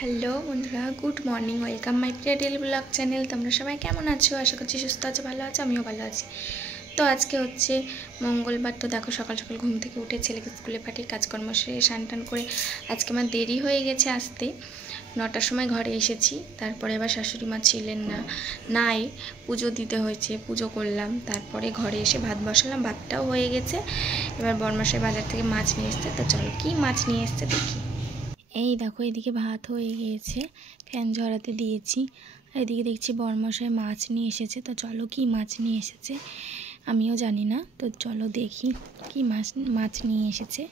Hello বন্ধুরা, good morning, welcome my Priya daily blog channel. তোমরা সবাই কেমন আছো? আশা করছি সুস্থ আছো, ভালো আছো, আমিও ভালো আছি। তো আজকে হচ্ছে মঙ্গলবার। তো দেখো সকাল সকাল ঘুম থেকে উঠে ছেলেকে স্কুলে পাঠিয়ে কাজকর্ম সেরে স্নান টান করে আজকে আমার দেরি হয়ে গেছে আসতে। 9টার সময় ঘরে এসেছি। তারপরে এবার শাশুড়ি মা ছিলেন নাই, পুজো দিতে হয়েছে, পুজো করলাম। তারপরে ঘরে এসে ভাত বসালাম, ভাতটাও হয়ে গেছে। এবার বরমাসের বাজার থেকে মাছ নিয়ে এসছে। তো চলো কি মাছ নিয়ে এসছে দেখি। এই দেখো এদিকে ভাত হয়ে গিয়েছে, ফ্যান ঝরাতে দিয়েছি। আর এদিকে দেখছি বরমশাই মাছ নিয়ে এসেছে। তো চলো কি মাছ নিয়ে এসেছে আমিও জানি না, তো চলো দেখি কি মাছ নিয়ে এসেছে।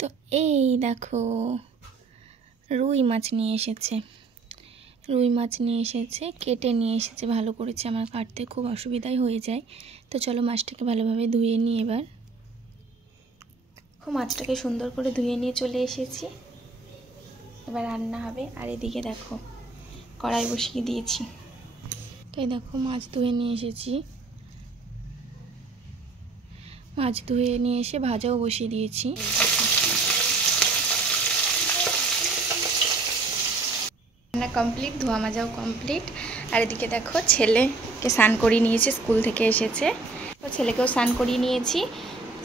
তো এই দেখো রুই মাছ নিয়ে এসেছে। রুই মাছ নিয়ে এসেছে, কেটে নিয়ে এসেছে, ভালো করেছে। আমার কাটতে খুব অসুবিধাই হয়ে যায়। তো চলো মাছটাকে ভালোভাবে ধুয়ে নিই। এবার মাছটাকে সুন্দর করে ধুয়ে নিয়ে চলে এসেছি। এবার রান্না হবে। আর এদিকে দেখো কড়াই বসিয়ে দিয়েছি। তো এই দেখো মাছ ধুয়ে নিয়ে এসেছি, মাছ ধুয়ে নিয়ে এসে ভাজাও বসিয়ে দিয়েছি। রান্না কমপ্লিট, ধোয়া মাজাও কমপ্লিট। আর এদিকে দেখো ছেলেকে স্নান করিয়ে নিয়েছি, স্কুল থেকে এসেছে। তো ছেলেকেও স্নান করিয়ে নিয়েছি।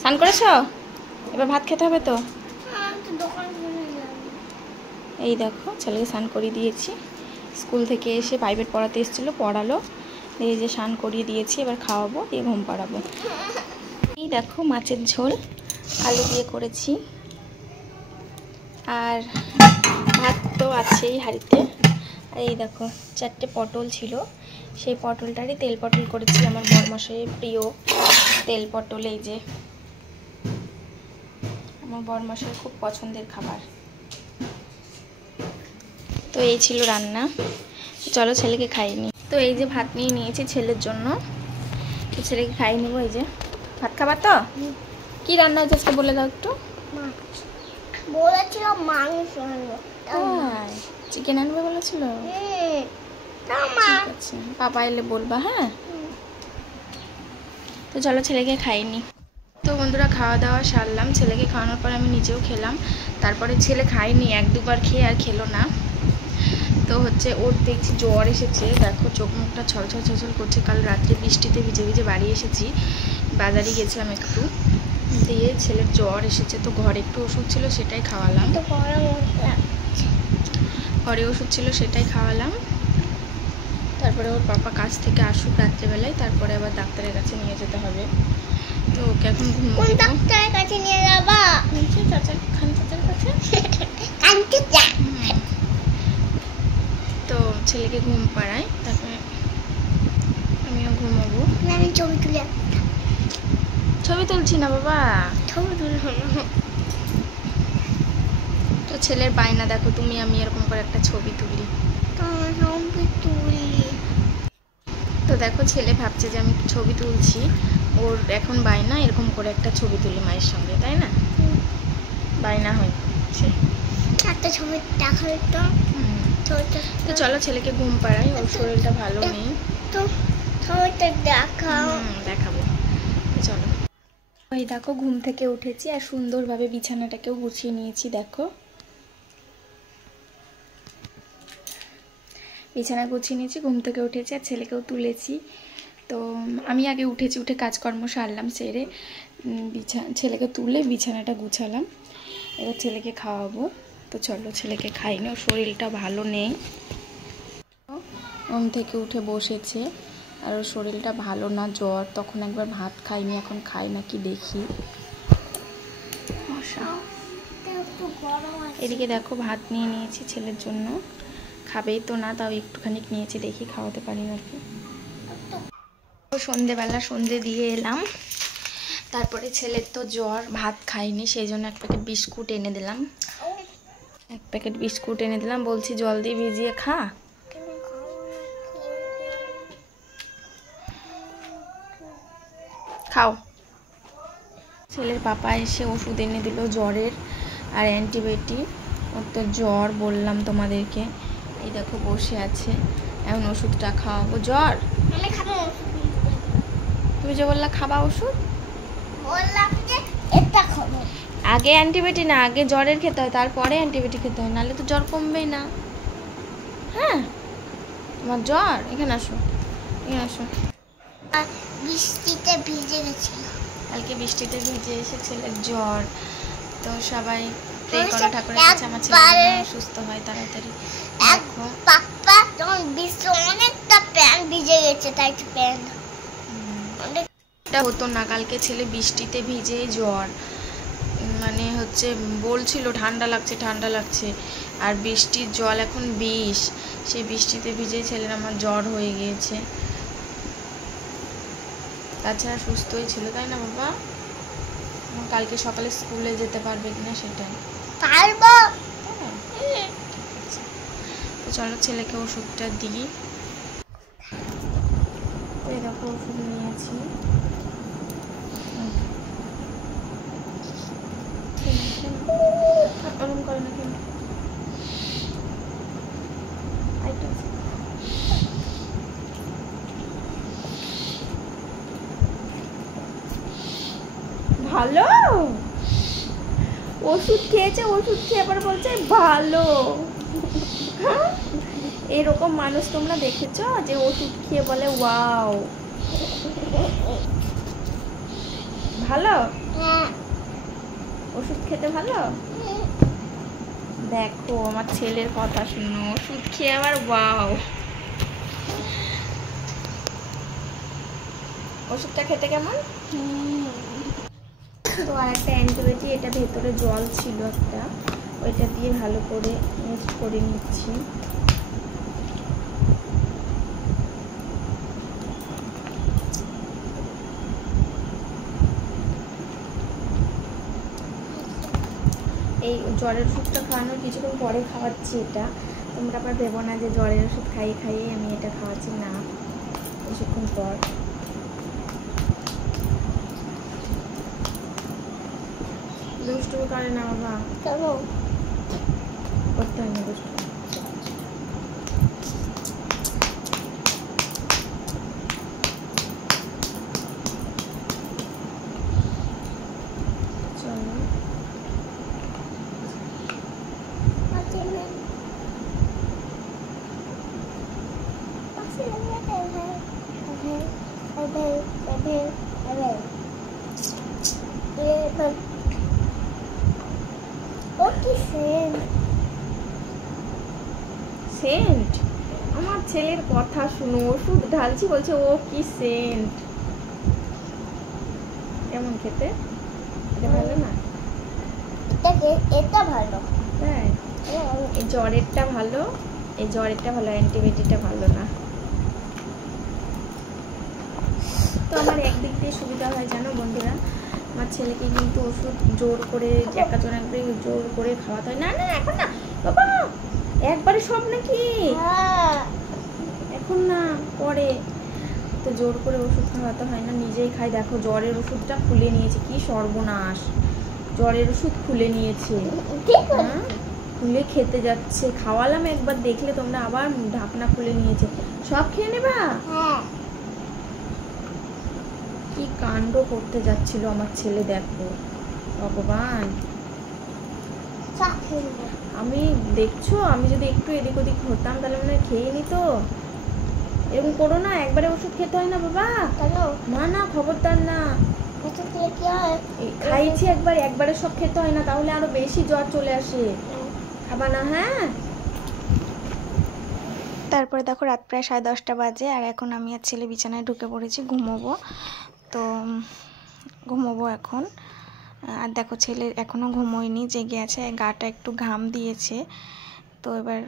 স্নান করেছো? এবার ভাত খেতে হবে। তো এই দেখো ছেলেকে স্নান করিয়ে দিয়েছি। স্কুল থেকে এসে প্রাইভেট পড়াতে এসেছিলো, পড়ালো। এই যে স্নান করিয়ে দিয়েছি, এবার খাওয়াবো, দিয়ে ঘুম পাড়াবো। এই দেখো মাছের ঝোল আলু দিয়ে করেছি। আর ভাত তো আছেই হাঁড়িতে। আর এই দেখো 4টে পটল ছিল, সেই পটলটারই তেল পটল করেছি। আমার বরমশাইয়ের প্রিয় তেল পটল, এই যে আমার বরমশাইয়ের খুব পছন্দের খাবার। তো এই ছিল রান্না। চলো ছেলেকে খাইয়ে নিই। তো এই যে ভাত নিয়ে নিয়েছি ছেলের জন্য, তো ছেলেকে খাইয়ে নেবো। এই যে ভাত খাবার। তো কি রান্না হয়েছে আজকে বলে দাও একটু। বলেছিল মাংস আনবো, চিকেন আনবে বলেছিল। ঠিক আছে, পাপা এলে বলবা। হ্যাঁ, তো চলো ছেলেকে খাইয়ে নিই। তো বন্ধুরা খাওয়া দাওয়া সারলাম, ছেলেকে খাওয়ানোর পর আমি নিজেও খেলাম। তারপরে ছেলে খায়নি, 1-2বার খেয়ে আর খেলো না। তো হচ্ছে ওর দেখছি জ্বর এসেছে। দেখো চোখ মুখটা ছলছল করছে। কাল রাত্রে বৃষ্টিতে ভিজে ভিজে বাড়ি এসেছি, বাজারে গেছিলাম একটু, দিয়ে ছেলের জ্বর এসেছে। তো ঘরে একটু ওষুধ ছিল সেটাই খাওয়ালাম, ঘরে ওষুধ ছিল সেটাই খাওয়ালাম। তারপরে ওর পাপা কাজ থেকে আসুক রাত্রেবেলায়, তারপরে আবার ডাক্তারের কাছে নিয়ে যেতে হবে। তো ওকে এখন কোন ডাক্তারের কাছে নিয়ে যাবা? চাচার কাছে। তো ছেলেকে ঘুম পাড়াই, তারপরে আমিও ঘুমাবো। আমি ছবি তুলছি না বাবা, তো ছেলের বায়না দেখো, তুমি আমি এরকম করে একটা ছবি তুলি। তো দেখো ছেলে ভাবছে যে আমি ছবি তুলছি, ওর এখন বায়না এরকম করে একটা ছবি তুলি মায়ের সঙ্গে, তাই না? বায়না হচ্ছে একটা ছবি দেখাবে তো। তো চলো ছেলেকে ঘুম পাড়াই, ওর শরীরটা ভালো নেই। তো ছবিটা দেখাও। দেখাবো, চলো। ওই দেখো ঘুম থেকে উঠেছি আর সুন্দরভাবে বিছানাটাকেও গুছিয়ে নিয়েছি। দেখো বিছানা গুছিয়ে নিয়েছি, ঘুম থেকে উঠেছি আর ছেলেকেও তুলেছি। তো আমি আগে উঠেছি, উঠে কাজকর্ম সারলাম, সেরে ছেলেকে তুলে বিছানাটা গুছালাম। এবার ছেলেকে খাওয়াবো। তো চলো ছেলেকে খাইনি, ওর শরীরটা ভালো নেই। ঘুম থেকে উঠে বসেছে আর ওর শরীরটা ভালো না, জ্বর। তখন একবার ভাত খাইনি, এখন খাই নাকি দেখি। এদিকে দেখো ভাত নিয়ে নিয়েছি ছেলের জন্য, খাবেই তো না, তাও একটুখানি নিয়েছি, দেখি খাওয়াতে পারি নাকি। সন্ধেবেলা সন্ধে দিয়ে এলাম। তারপরে ছেলের তো জ্বর, ভাত খাইনি, সেই জন্য 1 প্যাকেট বিস্কুট এনে দিলাম। 1 প্যাকেট বিস্কুট এনে দিলাম, বলছি জল দিয়ে ভিজিয়ে খা। খাও। ছেলের পাপা এসে ওষুধ এনে দিল জ্বরের আর অ্যান্টিবায়োটিক। ওর তো জ্বর বললাম তোমাদেরকে, এই দেখো বসে আছে, এখন ওষুধটা খাওয়াবো। জ্বর তুমি যে বললা খাবা ওষুধ, বললাম যে এটা খাবো, আগে অ্যান্টিবায়োটিক না, আগে জ্বরের খেতে হয়, তারপরে অ্যান্টিবায়োটিক খেতে হয়, নাহলে তো জ্বর কমবেই না। হ্যাঁ, তোমার জ্বর, এখানে আসো, এখানে আসো। আর বৃষ্টিতে ভিজে গেছিল। কালকে বৃষ্টিতে ভিজে এসে ছেলের জ্বর, তো সবাই প্রে করো ঠাকুরের কাছে আমার ছেলে সুস্থ হয় তাড়াতাড়ি। দেখো পাপ্পা তখন বৃষ্টি অনেকটা প্যান্ট ভিজে গেছে, তাই তো প্যান্ট এটা হতো না। কালকে ছেলে বৃষ্টিতে ভিজে জ্বর, মানে হচ্ছে বলছিল ঠান্ডা লাগছে ঠান্ডা লাগছে, আর বৃষ্টির জল এখন বিষ, সেই বৃষ্টিতে ভিজে ছেলের আমার জ্বর হয়ে গিয়েছে। তাছাড়া সুস্থই ছিল, তাই না বাবা? কালকে সকালে স্কুলে যেতে পারবে কিনা সেটাই। পারবো। তো চলো ছেলেকে ওষুধটা দিই। এই দেখো ওষুধ নিয়েছি। ওরকম করে না কেন? ভালো ওষুধ খেয়েছে, ওষুধ খেয়ে আবার বলছে ভালো। এরকম মানুষ তোমরা দেখেছো যে ওষুধ খেয়ে বলে ওয়াও ভালো? ওষুধ খেতে ভালো? দেখো আমার ছেলের কথা শুনো, ওষুধ খেয়ে আবার ওয়াও। ওষুধটা খেতে কেমন? তো আর একটা অ্যান্টিবায়োটিক, এটা ভেতরে জল ছিল একটা, ওইটা দিয়ে ভালো করে মিক্স করে নিচ্ছি। এই জ্বরের ওষুধটা খাওয়ানোর কিছুক্ষণ পরে খাওয়াচ্ছি এটা, তোমরা আবার ভেবো না যে জ্বরের ওষুধ খাইয়ে খাইয়ে আমি এটা খাওয়াচ্ছি, না, কিছুক্ষণ পর। দুষ্টু করে না বাবা, চলো করতে হয় না দুষ্টু। চলো সেন্ট, আমার ছেলের কথা শুনো, ওষুধ ঢালছি বলছে ও কি সেন্ট। কেমন খেতে? এটা ভালো না? এটা ভালো। তাই? এই জ্বরেরটা ভালো, এই জ্বরেরটা ভালো, অ্যান্টিবায়োটিকটা ভালো না। তো আমার একদিক দিয়ে সুবিধা হয় জানো বন্ধুরা, আমার ছেলেকে কিন্তু ওষুধ জোর করে একজন একবারে জোর করে খাওয়াতে হয় না। না এখন না বাবা, একবারে সব নাকি, এখন না পরে, তো জোর করে ওষুধ খাওয়াতে হয় না, নিজেই খাই। দেখো জ্বরের ওষুধটা খুলে নিয়েছে, কি সর্বনাশ, জ্বরের ওষুধ খুলে নিয়েছে, খুলে খেতে যাচ্ছে। খাওয়ালাম একবার, দেখলে তোমরা, আবার ঢাকনা খুলে নিয়েছে, সব খেয়ে নেবা। কি কাণ্ড করতে যাচ্ছিল আমার ছেলে, দেখো ভগবান। আমি দেখছো, আমি যদি একটু এদিক ওদিক হতাম তাহলে মনে হয় খেয়ে নিত। এরকম করো না, একবারে ওষুধ খেতে হয় না বাবা। না না খবরদার না, খাইছি একবার, একবারে সব খেতে হয় না, তাহলে আরো বেশি জ্বর চলে আসে, খাবা না। হ্যাঁ, তারপরে দেখো রাত প্রায় 10:30 বাজে, আর এখন আমি আর ছেলে বিছানায় ঢুকে পড়েছি, ঘুমোবো। তো ঘুমোবো এখন। আর দেখো ছেলে এখনও ঘুমোয়নি, জেগে আছে, গাটা একটু ঘাম দিয়েছে, তো এবার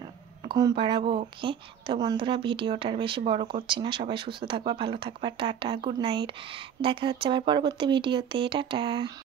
ঘুম পাড়াবো ওকে। তো বন্ধুরা ভিডিওটার বেশি বড় করছি না, সবাই সুস্থ থাকবা, ভালো থাকবা, টাটা, গুড নাইট। দেখা হচ্ছে আবার পরবর্তী ভিডিওতে, টাটা।